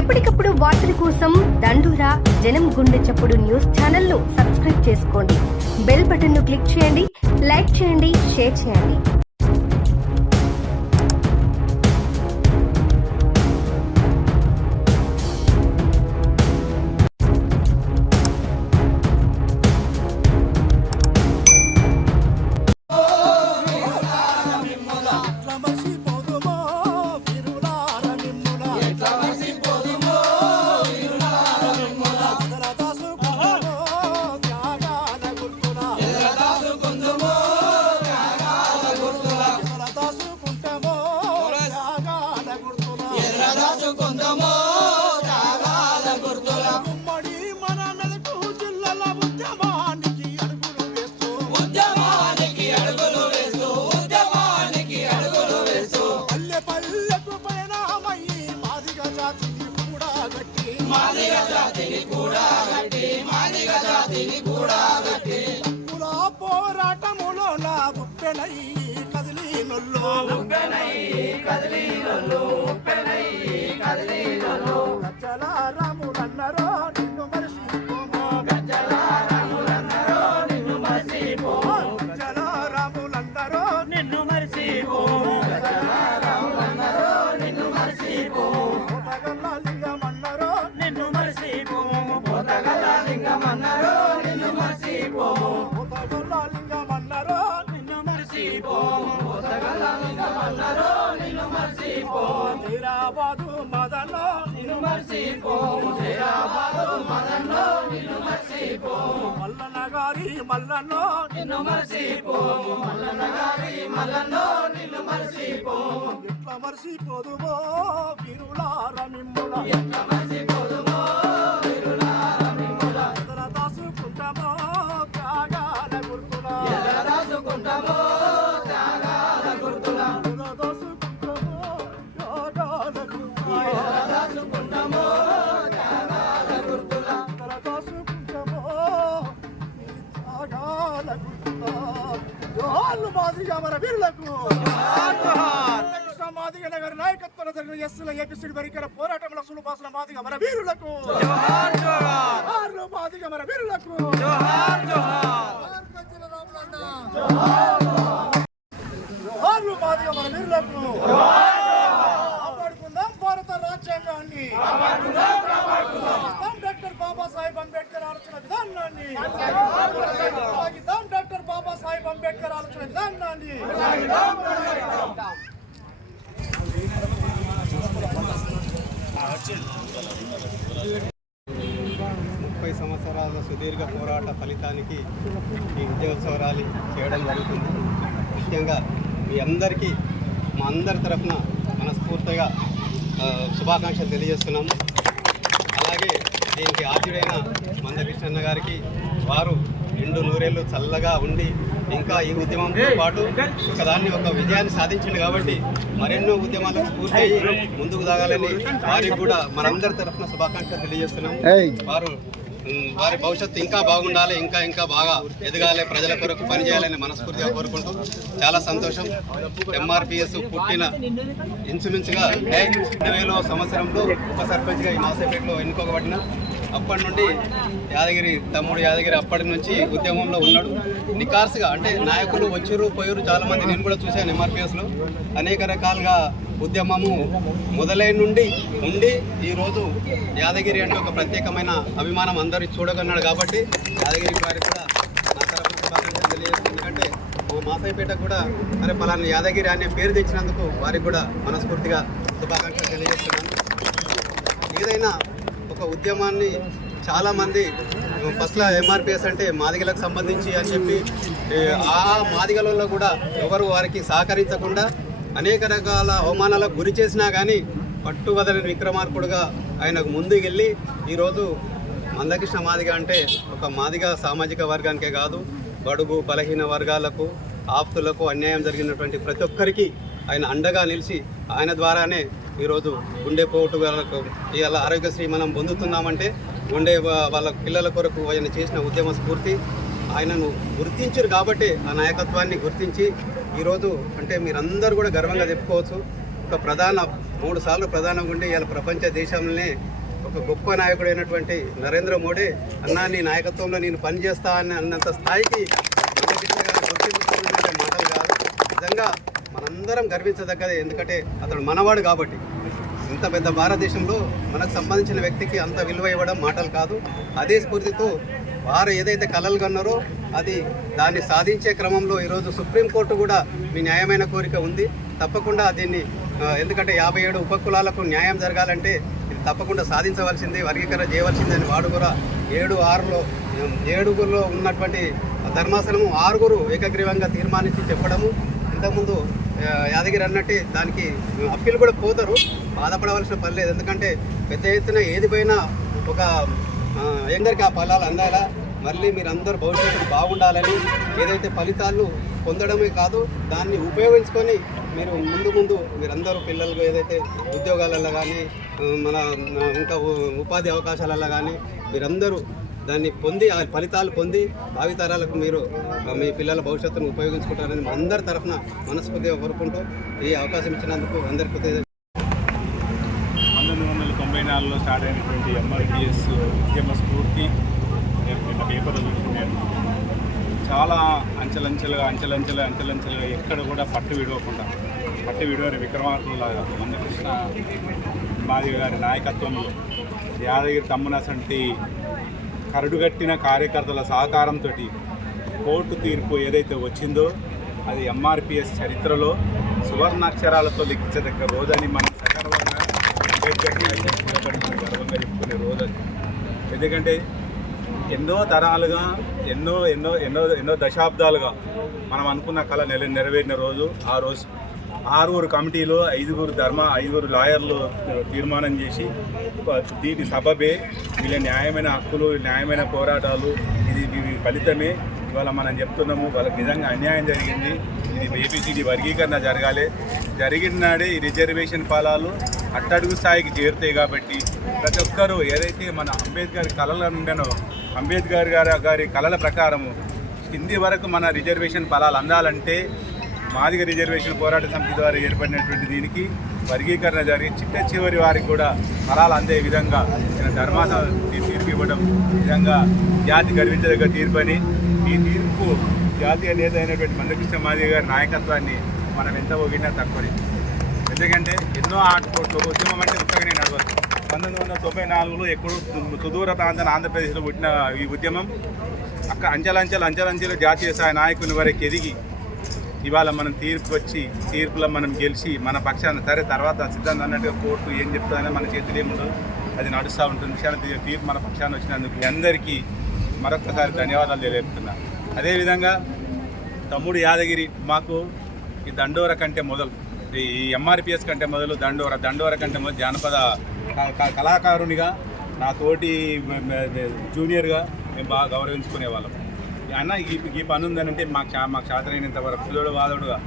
ఎప్పటికప్పుడు వార్తల కోసం దండూరా జనం గుండె చప్పుడు న్యూస్ ఛానల్ ను సబ్స్క్రైబ్ చేసుకోండి. బెల్ బటన్ ను క్లిక్ చేయండి, లైక్ చేయండి, షేర్ చేయండి. పోరాటములో నా ఉప్పెనై కదిలీనొల్లు గజ్జలారాములన్నరో నిన్ను మరసిపోము గజ్జలారాములన్నరో నిన్ను మరసిపోము పోతగల్ల లింగమన్నరో నిన్ను మరసిపోము హైదరాబాదు మదన్లో నిన్ను మరసిపోము మల్లన్న గారి మల్లన్నో నిన్ను మరసిపోము ఎట్లా మరసిపోదుమో వీరులార మిమ్ముల దాసుకుంటామో త్యాగాల గుర్తులా మన వీరులకు మాదిగ నగర్ నాయకత్వం జరిగిన ఎస్సుల ఏపీసీ బరికర పోరాటంలో సులుబాసుల మాదిగ మన వీరులకు మాదిగ మన వీరులకు మాదిగ మన వీరులకు కాపాడుకుందాం భారత రాజ్యాంగాన్ని, డాక్టర్ బాబాసాహెబ్ అంబేద్కర్ ఆలోచన విధానాన్ని, డాక్టర్ బాబాసాహెబ్ అంబేద్కర్ ఆలోచన విధానాన్ని. 30 సంవత్సరాల సుదీర్ఘ పోరాట ఫలితానికి ఈ విజయోత్సవ ర్యాలీ చేయడం జరుగుతుంది. ముఖ్యంగా మీ అందరికీ మా అందరి తరఫున మనస్ఫూర్తిగా శుభాకాంక్షలు తెలియజేస్తున్నాము. అలాగే దీనికి ఆద్యుడైన మందకృష్ణన్న గారికి వారు 2 నూరేళ్ళు చల్లగా ఉండి ఇంకా ఈ ఉద్యమంతో పాటు ఒక విజయాన్ని సాధించింది కాబట్టి మరెన్నో ఉద్యమాలకు స్ఫూర్తి అయ్యి ముందుకు సాగాలని వారికి కూడా మనందరి తరఫున శుభాకాంక్షలు తెలియజేస్తున్నాం. వారి భవిష్యత్తు ఇంకా బాగుండాలి, ఇంకా బాగా ఎదగాలి, ప్రజల కొరకు పనిచేయాలని మనస్ఫూర్తిగా కోరుకుంటూ చాలా సంతోషం. ఎంఆర్పిఎస్ పుట్టిన ఇన్సుమిన్స్గా 2000వ సంవత్సరంలో ఉప సర్పంచ్గా ఈ నాసేపేటలో ఎన్నుకోబడిన అప్పటి నుండి తమ్ముడు యాదగిరి అప్పటి నుంచి ఉద్యమంలో ఉన్నాడు. నికార్సుగా అంటే నాయకులు వచ్చారు పోయారు చాలామంది, నేను కూడా చూశాను ఎంఆర్పిఎస్లో అనేక రకాలుగా ఉద్యమము మొదలైన నుండి ఉండి ఈరోజు యాదగిరి అంటే ఒక ప్రత్యేకమైన అభిమానం అందరూ చూడగన్నాడు. కాబట్టి యాదగిరి వారికి కూడా నా తరఫున శుభాకాంక్షలు తెలియజేస్తుంది. ఎందుకంటే మాసాయిపేట కూడా సరే పలానా యాదగిరి అనే పేరు తెచ్చినందుకు వారికి కూడా మనస్ఫూర్తిగా శుభాకాంక్షలు తెలియజేస్తున్నాను. ఏదైనా ఒక ఉద్యమాన్ని చాలామంది ఫస్ట్లో ఎంఆర్పిఎస్ అంటే మాదిగలకు సంబంధించి అని చెప్పి ఆ మాదిగలలో కూడా ఎవరు వారికి సహకరించకుండా అనేక రకాల అవమానాలకు గురి చేసినా కానీ పట్టువదలని విక్రమార్కుడుగా ఆయనకు ముందుకెళ్ళి ఈరోజు మందకృష్ణ మాదిగ అంటే ఒక మాదిగ సామాజిక వర్గానికే కాదు, బడుగు బలహీన వర్గాలకు ఆప్తులకు అన్యాయం జరిగినటువంటి ప్రతి ఒక్కరికి ఆయన అండగా నిలిచి ఆయన ద్వారానే ఈరోజు గుండెపోటు వాళ్ళకు ఇవాళ ఆరోగ్యశ్రీ మనం పొందుతున్నామంటే వాళ్ళ పిల్లల కొరకు ఆయన చేసిన ఉద్యమ స్ఫూర్తి ఆయనను గుర్తించారు కాబట్టి ఆ నాయకత్వాన్ని గుర్తించి ఈరోజు అంటే మీరందరూ కూడా గర్వంగా చెప్పుకోవచ్చు. ఒక ప్రధాన 3 సార్లు ప్రధానంగా ఉండి ఇవాళ ప్రపంచ దేశంలోనే ఒక గొప్ప నాయకుడైనటువంటి నరేంద్ర మోడీ అన్నా నీ నాయకత్వంలో నేను పనిచేస్తా అని అన్నంత స్థాయికి గుర్తింపుతున్నటువంటి మాటలు కాదు. నిజంగా మనందరం గర్వించదగ్గదే. ఎందుకంటే అతడు మనవాడు కాబట్టి. ఇంత పెద్ద భారతదేశంలో మనకు సంబంధించిన వ్యక్తికి అంత విలువ ఇవ్వడం మాటలు కాదు. అదే స్ఫూర్తితో వారు ఏదైతే కలలు కన్నారో దాన్ని సాధించే క్రమంలో ఈరోజు సుప్రీంకోర్టు కూడా మీ న్యాయమైన కోరిక ఉంది. తప్పకుండా దీన్ని ఎందుకంటే 57 ఉపకులాలకు న్యాయం జరగాలంటే ఇది తప్పకుండా సాధించవలసింది, వర్గీకరణ చేయవలసింది అని వాడు కూడా 7గురులో ఉన్నటువంటి ధర్మాసనము 6 ఏకగ్రీవంగా తీర్మానించి చెప్పడము. ఇంతకుముందు యాదగిరి అన్నట్టు దానికి అప్పీల్ కూడా పోతారు, బాధపడవలసిన పని లేదు. ఎందుకంటే పెద్ద ఎత్తున ఏది పోయినా ఒక ఎందరికి ఆ ఫలాలు అందాలా, మళ్ళీ మీరందరూ భవిష్యత్తులో బాగుండాలని ఏదైతే ఫలితాలు పొందడమే కాదు దాన్ని ఉపయోగించుకొని మీరు ముందు మీరందరూ పిల్లలకు ఏదైతే ఉద్యోగాలలో కానీ మన ఇంకా ఉపాధి అవకాశాలలో కానీ మీరందరూ దాన్ని పొంది ఆ ఫలితాలు పొంది భావితరాలకు మీరు మీ పిల్లల భవిష్యత్తును ఉపయోగించుకుంటారని అందరి తరఫున మనస్ఫూర్తిగా కోరుకుంటూ ఈ అవకాశం ఇచ్చినందుకు అందరికీ 1994లో స్టార్ట్ అయినటువంటి ఎంఆర్పిఎస్ ఉద్యమ స్ఫూర్తి నిన్న పేపర్లో చూసుకున్నాను. చాలా అంచెలంచెలుగా ఎక్కడ కూడా పట్టు విడవని విక్రమార్కులాగా మందకృష్ణ మాదిగ గారి నాయకత్వంలో యాదగిరి తమ్మునసంటి కరడుగట్టిన కార్యకర్తల సహకారంతో కోర్టు తీర్పు ఏదైతే వచ్చిందో అది ఎంఆర్పిఎస్ చరిత్రలో సువర్ణాక్షరాలతో లిఖించదగ్గ రోజని మనం సగర్వంగా గర్వంగా చెప్పుకునే రోజు. ఎందుకంటే ఎన్నో తరాలుగా ఎన్నో దశాబ్దాలుగా మనం అనుకున్న కళ నెరవేరిన రోజు ఆ రోజు. 6 కమిటీలు 5 లాయర్లు తీర్మానం చేసి దీని సబబే వీళ్ళ న్యాయమైన హక్కులు, న్యాయమైన పోరాటాలు, ఇది ఫలితమే ఇవాళ మనం చెప్తున్నాము. వాళ్ళకి నిజంగా అన్యాయం జరిగింది, ఇది ఏబిసిడి వర్గీకరణ జరగాలి. జరిగిన నాడే ఈ రిజర్వేషన్ ఫలాలు అట్టడుగు స్థాయికి చేరుతాయి. కాబట్టి ప్రతి ఒక్కరూ ఏదైతే మన అంబేద్కర్ కళలు ఉండనో అంబేద్కర్ గారి కళల ప్రకారము కింది వరకు మన రిజర్వేషన్ ఫలాలు అందాలంటే మాదిగ రిజర్వేషన్ పోరాట సమితి ద్వారా ఏర్పడినటువంటి దీనికి వర్గీకరణ జరిగి చివరి వారికి కూడా ఫలాలు అందే విధంగా ధర్మాసనం తీర్పు ఇవ్వడం నిజంగా జాతి గర్వించదగ్గ తీర్పు అని. ఈ తీర్పు జాతీయ నేత అయినటువంటి మందకృష్ణ మాదిగ గారి నాయకత్వాన్ని మనం ఎంత పోగినా తక్కువని. ఎందుకంటే ఎన్నో ఉద్యమం అంటే ఉత్తగానే నడవదు. 1994లో ఎక్కడో సుదూర ప్రాంతాన్ని ఆంధ్రప్రదేశ్లో పుట్టిన ఈ ఉద్యమం అక్కడ అంచెలంచెలు జాతీయ స్థాయి నాయకుని వరకు ఎదిగి ఇవాళ మనం తీర్పులో మనం గెలిచి మన పక్షాన్ని సరే తర్వాత సిద్ధాంతం అన్నట్టుగా కోర్టు ఏం చెప్తుందనే మన చేతులు ఏముండదు, అది నడుస్తూ ఉంటుంది. తీర్పు మన పక్షాన్ని వచ్చినందుకు మీ అందరికీ మరొకసారి ధన్యవాదాలు తెలియజేస్తున్నా. అదేవిధంగా తమ్ముడు యాదగిరి మాకు ఈ దండోర కంటే మొదలు, ఈ ఎంఆర్పిఎస్ కంటే మొదలు దండోర కంటే మొదలు జానపద కళాకారునిగా నా తోటి జూనియర్గా మేము బాగా గౌరవించుకునే వాళ్ళం. అన్న ఈ పని ఉందనంటే మాకు శాతనైనంత వరకు వాదోడుగా